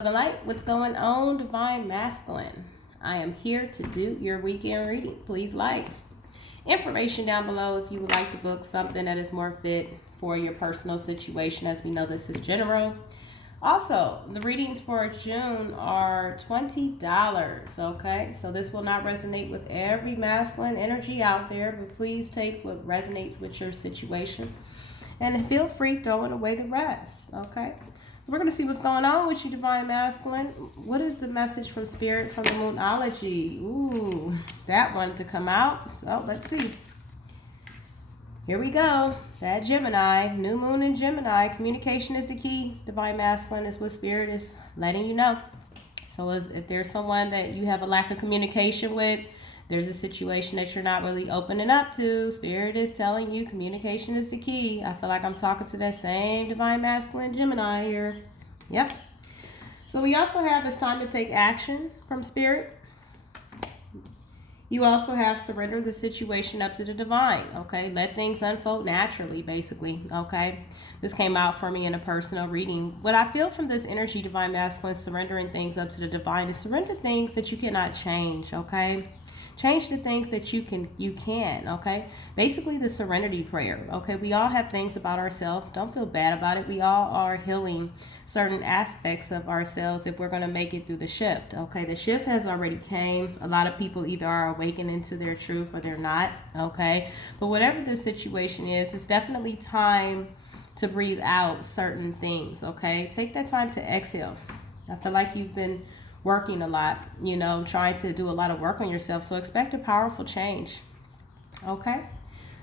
The light, what's going on, Divine Masculine? I am here to do your weekend reading. Please like. Information down below if you would like to book something that is more fit for your personal situation, as we know this is general. Also, the readings for June are $20, okay? So this will not resonate with every masculine energy out there, but please take what resonates with your situation and feel free throwing away the rest, okay? So we're going to see what's going on with you, Divine Masculine. What is the message from Spirit from the Moonology? Ooh, that one to come out. So let's see. Here we go. That Gemini, new moon in Gemini. Communication is the key. Divine Masculine is what Spirit is letting you know. So if there's someone that you have a lack of communication with, there's a situation that you're not really opening up to, Spirit is telling you communication is the key. I feel like I'm talking to that same Divine Masculine Gemini here. Yep. So we also have it's time to take action from Spirit. You also have surrender the situation up to the divine, okay? Let things unfold naturally, basically, okay? This came out for me in a personal reading. What I feel from this energy, Divine Masculine, surrendering things up to the divine, is surrender things that you cannot change, okay? Change the things that you can, okay? Basically the serenity prayer, okay? We all have things about ourselves. Don't feel bad about it. We all are healing certain aspects of ourselves if we're going to make it through the shift, okay? The shift has already came. A lot of people either are awakening to their truth or they're not, okay? But whatever the situation is, it's definitely time to breathe out certain things, okay? Take that time to exhale. I feel like you've been working a lot, trying to do a lot of work on yourself. So expect a powerful change. Okay?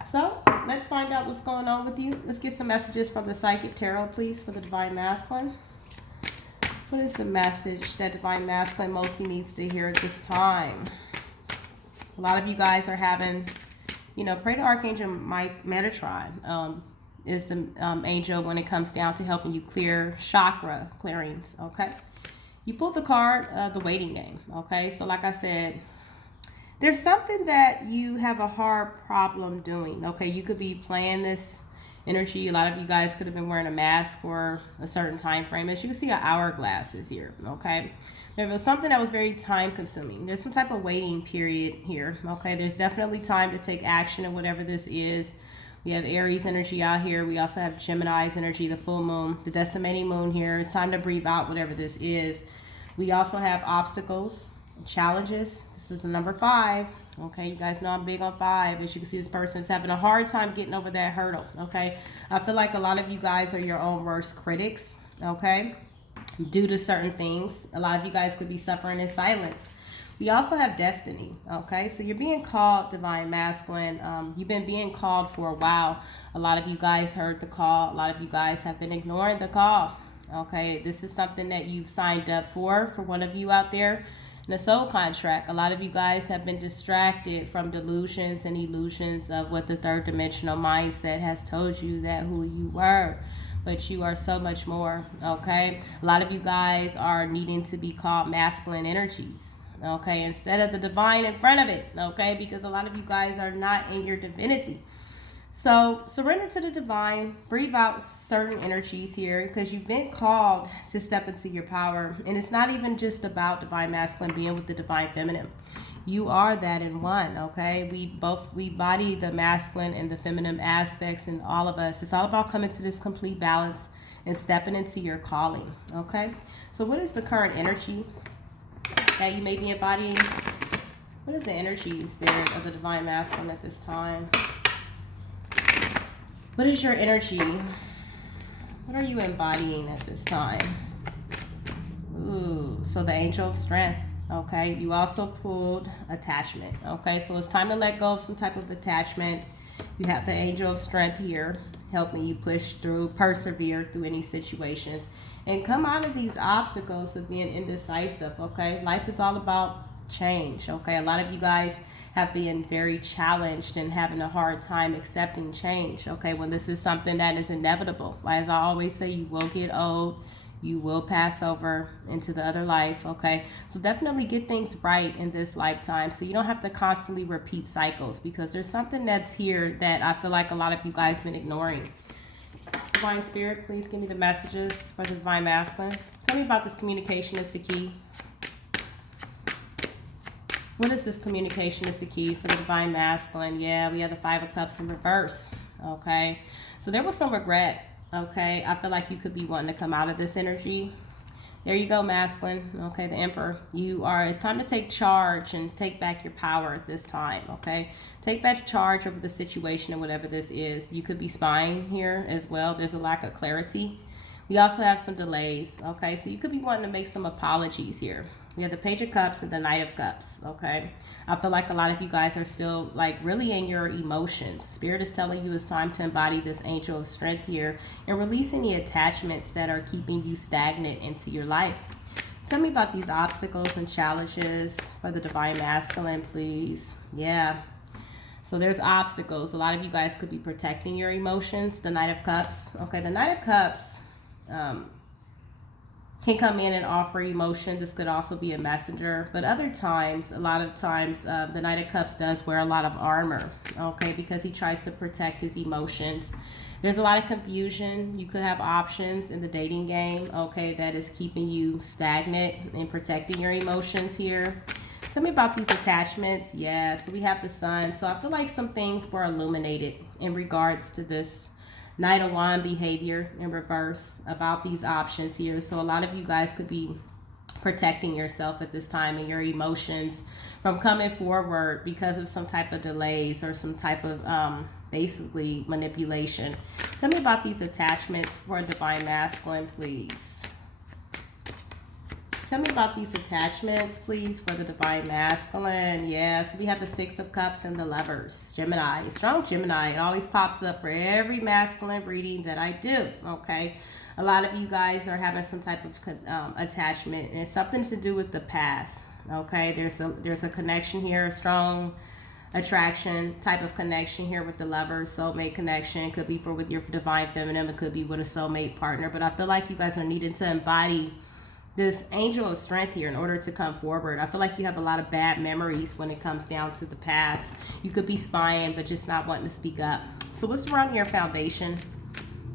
So let's find out what's going on with you. Let's get some messages from the Psychic Tarot, please, for the Divine Masculine. What is the message that Divine Masculine mostly needs to hear at this time? A lot of you guys are having, pray to Archangel Metatron. Is the angel when it comes down to helping you clear chakra clearings, okay? You pulled the card of the waiting game, okay? So like I said, there's something that you have a hard problem doing, okay? You could be playing this energy. A lot of you guys could have been wearing a mask for a certain time frame. As you can see, an hourglass is here, okay? There was something that was very time consuming. There's some type of waiting period here, okay? There's definitely time to take action in whatever this is. We have Aries energy out here. We also have Gemini's energy, the full moon, the decimating moon here. It's time to breathe out whatever this is. We also have obstacles, challenges. This is the number 5. Okay, you guys know I'm big on 5. As you can see, this person is having a hard time getting over that hurdle. Okay, I feel like a lot of you guys are your own worst critics. Okay, due to certain things. A lot of you guys could be suffering in silence. We also have destiny, okay? So you're being called, Divine Masculine. You've been being called for a while. A lot of you guys heard the call. A lot of you guys have been ignoring the call, okay? This is something that you've signed up for one of you out there in a soul contract. A lot of you guys have been distracted from delusions and illusions of what the third dimensional mindset has told you that who you were. But you are so much more, okay? A lot of you guys are needing to be called masculine energies, okay, instead of the divine in front of it, okay, because a lot of you guys are not in your divinity. So surrender to the divine, breathe out certain energies here, because you've been called to step into your power. And it's not even just about Divine Masculine being with the Divine Feminine. You are that in one, okay? We body the masculine and the feminine aspects in all of us. It's all about coming to this complete balance and stepping into your calling, okay? So what is the current energy that you may be embodying? What is the energy, spirit of the Divine Masculine at this time? What is your energy? What are you embodying at this time? Ooh, so the Angel of Strength, okay? You also pulled attachment, okay? So it's time to let go of some type of attachment. You have the Angel of Strength here helping you push through, persevere through any situations, and come out of these obstacles of being indecisive, okay? Life is all about change, okay? A lot of you guys have been very challenged and having a hard time accepting change, okay? When this is something that is inevitable. As I always say, you will get old, you will pass over into the other life, okay? So definitely get things right in this lifetime so you don't have to constantly repeat cycles, because there's something that's here that I feel like a lot of you guys been ignoring. Divine Spirit, please give me the messages for the Divine Masculine. Tell me about this communication is the key. What is this communication is the key for the Divine Masculine? Yeah, we have the Five of Cups in reverse. Okay. So there was some regret. Okay. I feel like you could be wanting to come out of this energy. There you go, masculine. Okay, the Emperor. It's time to take charge and take back your power at this time, okay? Take back charge over the situation and whatever this is. You could be spying here as well. There's a lack of clarity. We also have some delays, okay? So you could be wanting to make some apologies here. We have the Page of Cups and the Knight of Cups, okay? I feel like a lot of you guys are still like really in your emotions. Spirit is telling you it's time to embody this angel of strength here and release any attachments that are keeping you stagnant into your life. Tell me about these obstacles and challenges for the Divine Masculine, please. Yeah. So there's obstacles. A lot of you guys could be protecting your emotions. The Knight of Cups. Okay, the Knight of Cups can come in and offer emotion. This could also be a messenger, but other times, a lot of times, the Knight of Cups does wear a lot of armor, okay, because he tries to protect his emotions. There's a lot of confusion. You could have options in the dating game, okay, that is keeping you stagnant and protecting your emotions here. Tell me about these attachments. Yeah, so we have the Sun. So I feel like some things were illuminated in regards to this Knight of Wand behavior in reverse about these options here. So a lot of you guys could be protecting yourself at this time and your emotions from coming forward because of some type of delays or some type of basically manipulation. Tell me about these attachments for Divine Masculine, please. Tell me about these attachments, please, for the Divine Masculine. Yes, we have the Six of Cups and the Lovers. Gemini, strong Gemini. It always pops up for every masculine reading that I do, okay? A lot of you guys are having some type of attachment, and it's something to do with the past, okay? There's a connection here, a strong attraction type of connection here with the Lovers, soulmate connection. Could be with your Divine Feminine. It could be with a soulmate partner, but I feel like you guys are needing to embody this angel of strength here in order to come forward. I feel like you have a lot of bad memories when it comes down to the past. You could be spying, but just not wanting to speak up. So what's around your foundation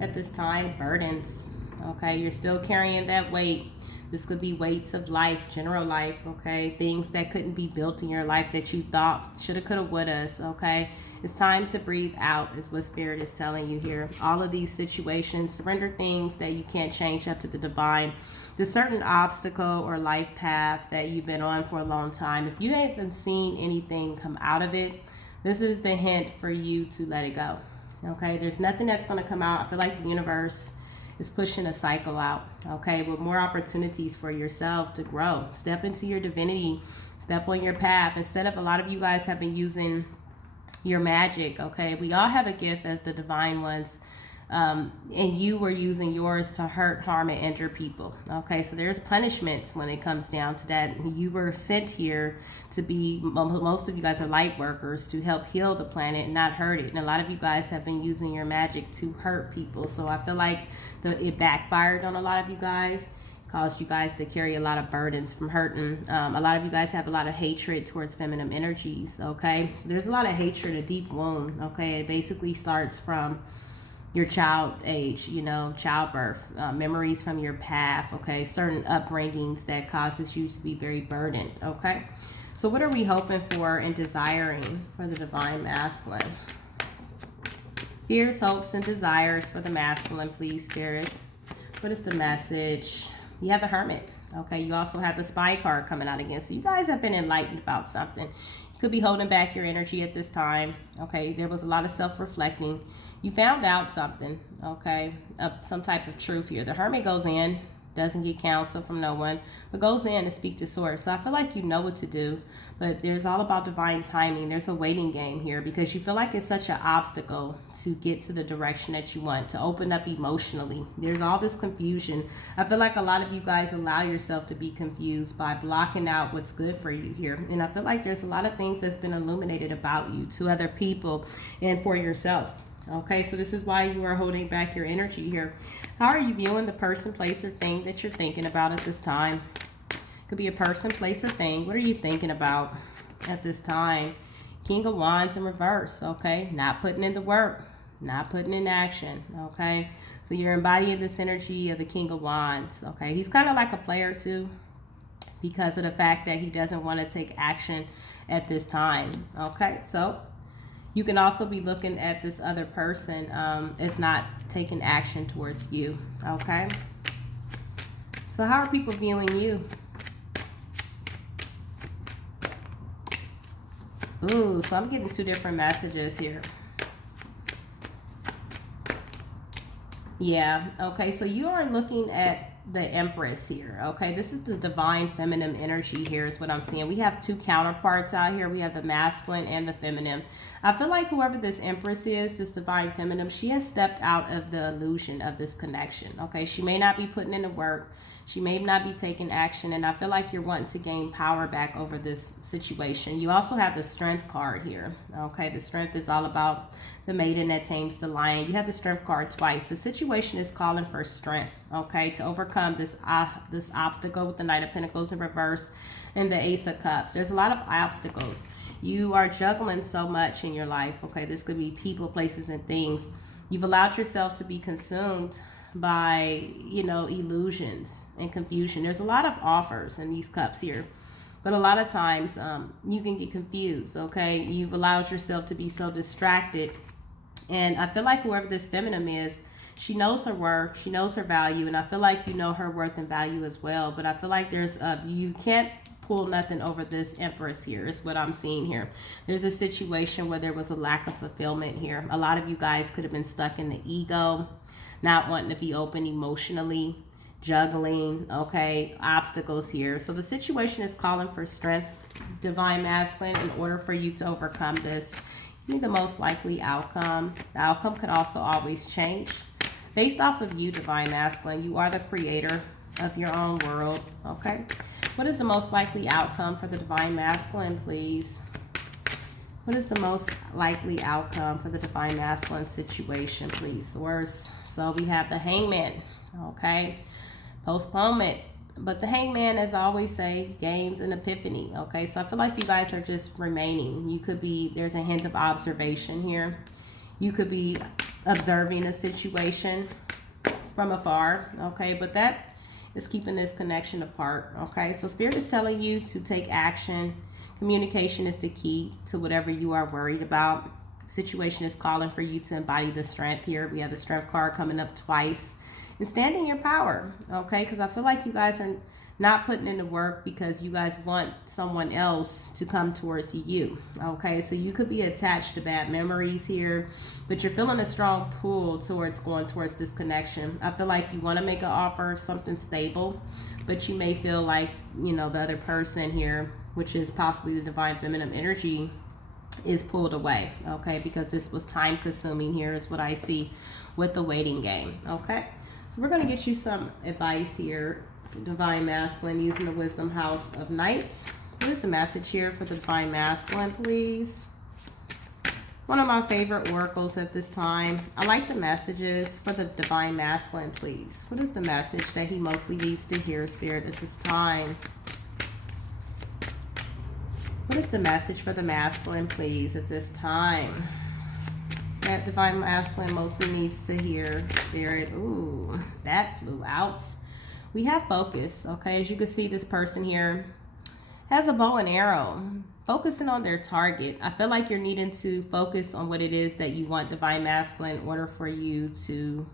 at this time? Burdens. Okay, you're still carrying that weight. This could be weights of life, general life, okay? Things that couldn't be built in your life that you thought shoulda, coulda, wouldas, okay? It's time to breathe out is what Spirit is telling you here. All of these situations, surrender things that you can't change up to the Divine. The certain obstacle or life path that you've been on for a long time, if you haven't seen anything come out of it, this is the hint for you to let it go, okay? There's nothing that's going to come out. I feel like the universe is pushing a cycle out, okay, with more opportunities for yourself to grow. Step into your divinity, step on your path. Instead of, a lot of you guys have been using your magic, okay? We all have a gift as the divine ones, and you were using yours to hurt, harm, and injure people, okay? So there's punishments when it comes down to that. You were sent here to be, most of you guys are light workers, to help heal the planet and not hurt it. And a lot of you guys have been using your magic to hurt people. So I feel like it backfired on a lot of you guys, caused you guys to carry a lot of burdens from hurting. A lot of you guys have a lot of hatred towards feminine energies, okay? So there's a lot of hatred, a deep wound, okay? It basically starts from your child age, you know, childbirth, memories from your path, okay? Certain upbringings that causes you to be very burdened, okay? So what are we hoping for and desiring for the Divine Masculine? Fears, hopes, and desires for the masculine, please, Spirit. What is the message? You have the Hermit, okay? You also have the Spy card coming out again. So you guys have been enlightened about something. You could be holding back your energy at this time, okay? There was a lot of self-reflecting. You found out something, okay? Some type of truth here. The Hermit goes in, doesn't get counsel from no one, but goes in to speak to Source. So I feel like you know what to do, but there's all about divine timing. There's a waiting game here because you feel like it's such an obstacle to get to the direction that you want, to open up emotionally. There's all this confusion. I feel like a lot of you guys allow yourself to be confused by blocking out what's good for you here. And I feel like there's a lot of things that's been illuminated about you to other people and for yourself. Okay, so this is why you are holding back your energy here. How are you viewing the person, place, or thing that you're thinking about at this time? Could be a person, place, or thing. What are you thinking about at this time? King of Wands in reverse, okay? Not putting in the work. not putting in action, okay? So you're embodying this energy of the King of Wands, okay? He's kind of like a player too, because of the fact that he doesn't want to take action at this time, okay? So you can also be looking at this other person as not taking action towards you, okay? So how are people viewing you? Ooh, so I'm getting two different messages here. Yeah, okay, so you are looking at the Empress here, okay? This is the divine feminine energy here is what I'm seeing. We have two counterparts out here. We have the masculine and the feminine. I feel like whoever this Empress is, this divine feminine, she has stepped out of the illusion of this connection, okay? She may not be putting in the work. She may not be taking action, and I feel like you're wanting to gain power back over this situation. You also have the Strength card here, okay? The Strength is all about the maiden that tames the lion. You have the Strength card twice. The situation is calling for strength, okay, to overcome this obstacle with the Knight of Pentacles in reverse and the Ace of Cups. There's a lot of obstacles. You are juggling so much in your life, okay? This could be people, places, and things. You've allowed yourself to be consumed by, you know, illusions and confusion. There's a lot of offers in these cups here, but a lot of times you can get confused, okay? You've allowed yourself to be so distracted, and I feel like whoever this feminine is, she knows her worth, she knows her value, and I feel like you know her worth and value as well. But I feel like there's you can't pull nothing over this Empress here is what I'm seeing here. There's a situation where there was a lack of fulfillment here. A lot of you guys could have been stuck in the ego, not wanting to be open emotionally, juggling, okay, obstacles here. So the situation is calling for strength, divine masculine, in order for you to overcome this. Be the most likely outcome. The outcome could also always change. Based off of you, divine masculine, you are the creator of your own world, okay? What is the most likely outcome for the divine masculine, please? What is the most likely outcome for the divine masculine situation, please, source? So we have the Hangman, okay? Postponement. But the Hangman, as I always say, gains an epiphany, okay? So I feel like you guys are just remaining. You could be, there's a hint of observation here. You could be observing a situation from afar, okay? But that is keeping this connection apart, okay? So Spirit is telling you to take action. Communication is the key to whatever you are worried about. Situation is calling for you to embody the strength here. We have the Strength card coming up twice. And stand in your power, okay? Because I feel like you guys are not putting in the work because you guys want someone else to come towards you, okay? So you could be attached to bad memories here, but you're feeling a strong pull towards going towards this connection. I feel like you want to make an offer of something stable, but you may feel like, you know, the other person here, which is possibly the divine feminine energy, is pulled away, okay? Because this was time consuming here is what I see with the waiting game, okay? So we're going to get you some advice here for divine masculine using the wisdom house of Knights. What is the message here for the divine masculine, please? One of my favorite oracles at this time. I like the messages for the divine masculine, please. What is the message that he mostly needs to hear, Spirit, at this time? What is the message for the masculine, please, at this time? That divine masculine mostly needs to hear, Spirit. Ooh, that flew out. We have focus, okay? As you can see, this person here has a bow and arrow, focusing on their target. I feel like you're needing to focus on what it is that you want, divine masculine, in order for you to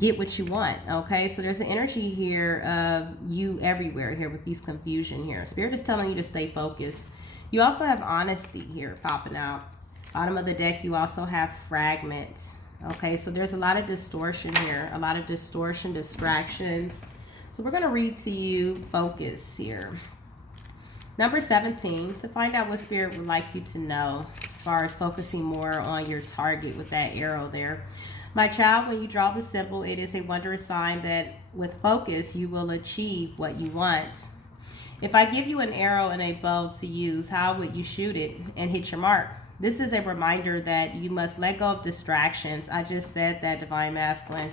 get what you want, okay? So there's an energy here of you everywhere here with these confusion here. Spirit is telling you to stay focused. You also have honesty here popping out. Bottom of the deck, you also have fragment. Okay, so there's a lot of distortion here. A lot of distortion, distractions. So we're going to read to you focus here. Number 17, to find out what Spirit would like you to know as far as focusing more on your target with that arrow there. My child, when you draw the symbol, it is a wondrous sign that with focus, you will achieve what you want. If I give you an arrow and a bow to use, how would you shoot it and hit your mark? This is a reminder that you must let go of distractions. I just said that, divine masculine.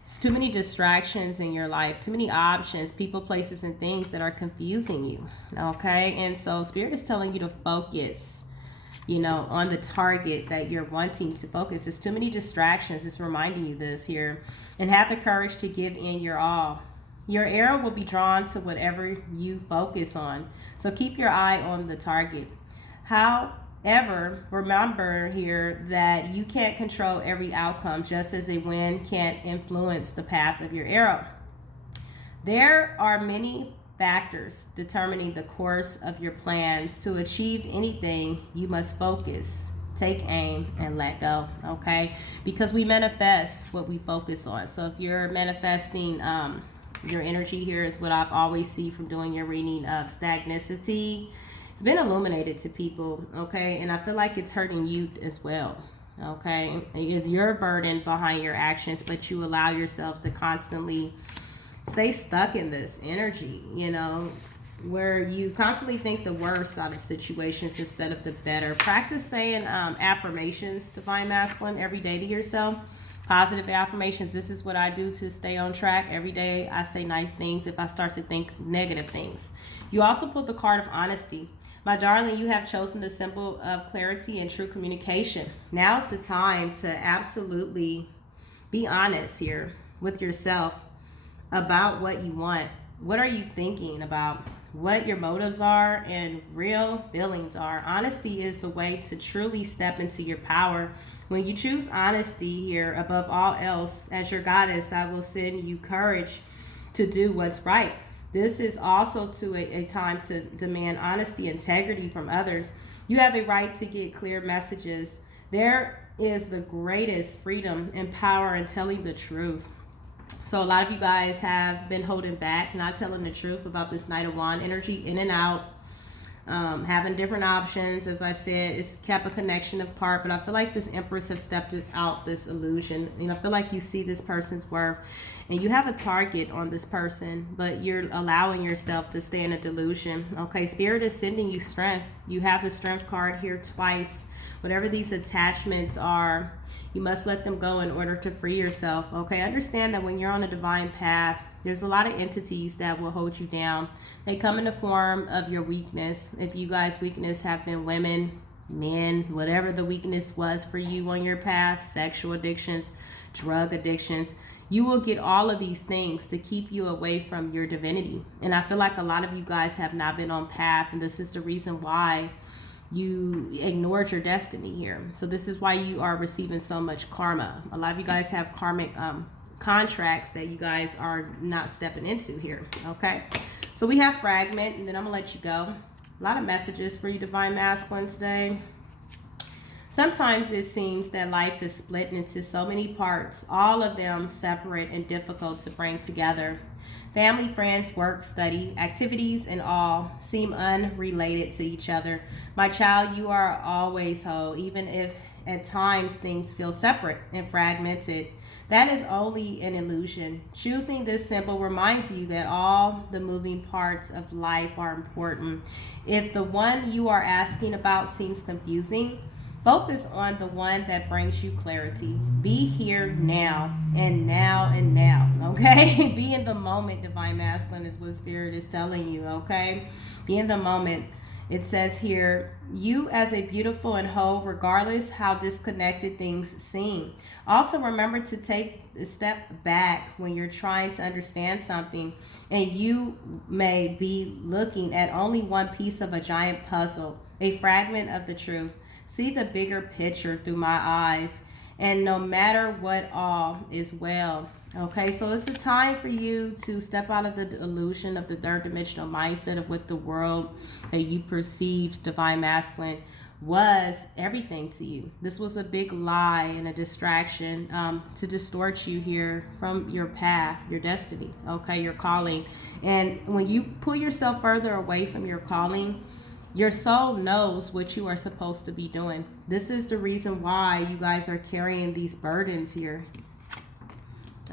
It's too many distractions in your life, too many options, people, places, and things that are confusing you, okay? And so Spirit is telling you to focus. on the target that you're wanting to focus. There's too many distractions. It's reminding you this here. And have the courage to give in your all. Your arrow will be drawn to whatever you focus on. So keep your eye on the target. However, remember here that you can't control every outcome, just as a wind can't influence the path of your arrow. There are many factors determining the course of your plans. To achieve anything, you must focus, take aim, and let go, okay? Because we manifest what we focus on. So if you're manifesting your energy here is what I've always seen from doing your reading of stagnicity. It's been illuminated to people, okay? And I feel like it's hurting you as well, okay? It's your burden behind your actions, but you allow yourself to constantly stay stuck in this energy, where you constantly think the worst out of situations instead of the better. Practice saying affirmations, Divine Masculine, every day to yourself. Positive affirmations. This is what I do to stay on track. Every day I say nice things if I start to think negative things. You also put the card of honesty. My darling, you have chosen the symbol of clarity and true communication. Now's the time to absolutely be honest here with yourself about what you want. What are you thinking about? What your motives are and real feelings are. Honesty is the way to truly step into your power. When you choose honesty here above all else, as your goddess, I will send you courage to do what's right. This is also a time to demand honesty, integrity from others. You have a right to get clear messages. There is the greatest freedom and power in telling the truth. So a lot of you guys have been holding back, not telling the truth about this Knight of Wands energy, in and out, having different options. As I said, it's kept a connection apart, but I feel like this Empress have stepped out this illusion. I feel like you see this person's worth and you have a target on this person, but you're allowing yourself to stay in a delusion. Okay, Spirit is sending you strength. You have the Strength card here twice. Whatever these attachments are, you must let them go in order to free yourself. Okay, understand that when you're on a divine path, there's a lot of entities that will hold you down. They come in the form of your weakness. If you guys' weakness have been women, men, whatever the weakness was for you on your path, sexual addictions, drug addictions, you will get all of these things to keep you away from your divinity. And I feel like a lot of you guys have not been on path, and this is the reason why you ignored your destiny here. So this is why you are receiving so much karma. A lot of you guys have karmic contracts that you guys are not stepping into here. Okay, so we have fragment, and then I'm gonna let you go. A lot of messages for you, Divine Masculine, today. Sometimes it seems that life is split into so many parts, all of them separate and difficult to bring together. Family, friends, work, study, activities, and all seem unrelated to each other. My child, you are always whole, even if at times things feel separate and fragmented. That is only an illusion. Choosing this symbol reminds you that all the moving parts of life are important. If the one you are asking about seems confusing, focus on the one that brings you clarity. Be here now and now and now, okay? Be in the moment, Divine Masculine, is what Spirit is telling you, okay? Be in the moment. It says here, you as a beautiful and whole, regardless how disconnected things seem. Also remember to take a step back when you're trying to understand something, and you may be looking at only one piece of a giant puzzle, a fragment of the truth. See the bigger picture through my eyes, and no matter what, all is well. Okay, so it's a time for you to step out of the illusion of the third dimensional mindset of what the world that you perceived, Divine Masculine, was everything to you. This was a big lie and a distraction to distort you here from your path, your destiny, okay, your calling. And when you pull yourself further away from your calling, your soul knows what you are supposed to be doing. This is the reason why you guys are carrying these burdens here.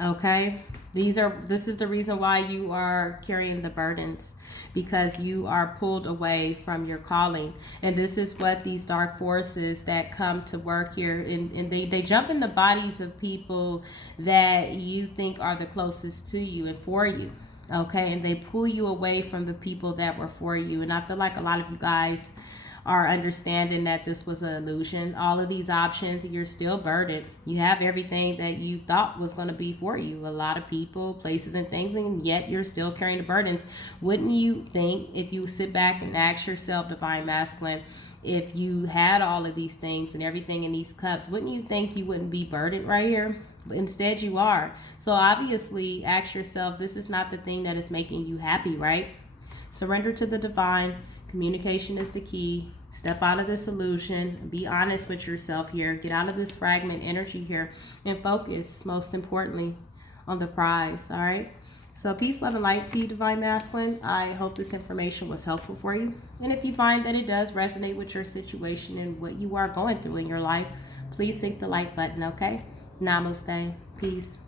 Okay? This is the reason why you are carrying the burdens, because you are pulled away from your calling. And this is what these dark forces that come to work here, and they jump in the bodies of people that you think are the closest to you and for you. Okay, and they pull you away from the people that were for you. And I feel like a lot of you guys are understanding that this was an illusion. All of these options, you're still burdened. You have everything that you thought was going to be for you, a lot of people, places, and things, and yet you're still carrying the burdens. Wouldn't you think, if you sit back and ask yourself, Divine Masculine, if you had all of these things and everything in these cups, wouldn't you think you wouldn't be burdened right here? But instead you are. So obviously ask yourself, this is not the thing that is making you happy, right? Surrender to the divine. Communication is the key. Step out of this illusion. Be honest with yourself here. Get out of this fragment energy here and focus, most importantly, on the prize. All right? So peace, love, and light to you, Divine Masculine. I hope this information was helpful for you. And if you find that it does resonate with your situation and what you are going through in your life, please hit the like button, okay? Namaste. Peace.